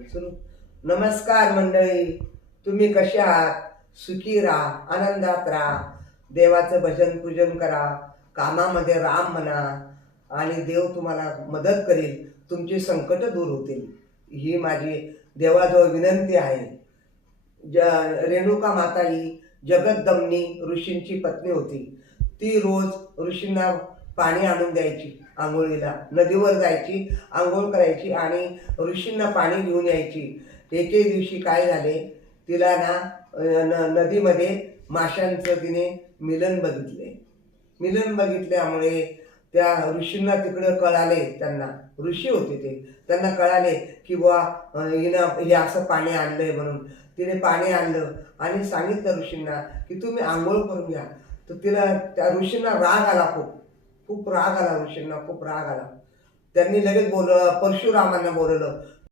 सुरू. नमस्कार मंडळी, तुम्ही कशा आहात? सुखी राहा, आनंदात राहा, देवाचं भजन पूजन करा, कामामध्ये राम म्हणा आणि देव तुम्हाला मदत करेल, तुमची संकट दूर होतील. ही माझी देवाजवळ विनंती आहे. रेणुका माता ही जगददम्नी ऋषींची पत्नी होती. ती रोज ऋषींना पाणी आणून द्यायची, आंघोळीला नदीवर जायची, आंघोळ करायची आणि ऋषींना पाणी घेऊन यायची. एके दिवशी काय झाले, तिला नदीमध्ये माशांचं तिने मिलन बघितल्यामुळे त्या ऋषींना तिकडं कळाले, त्यांना ऋषी होते त्यांना कळाले की बुवा हिनं हे असं पाणी आणलंय म्हणून. तिने पाणी आणलं आणि सांगितलं ऋषींना की तुम्ही आंघोळ करून घ्या. तर तिला त्या ऋषींना राग आला, खूप राग आला ऋषींना, खूप राग आला. त्यांनी लगेच परशुरामांना बोलवलं.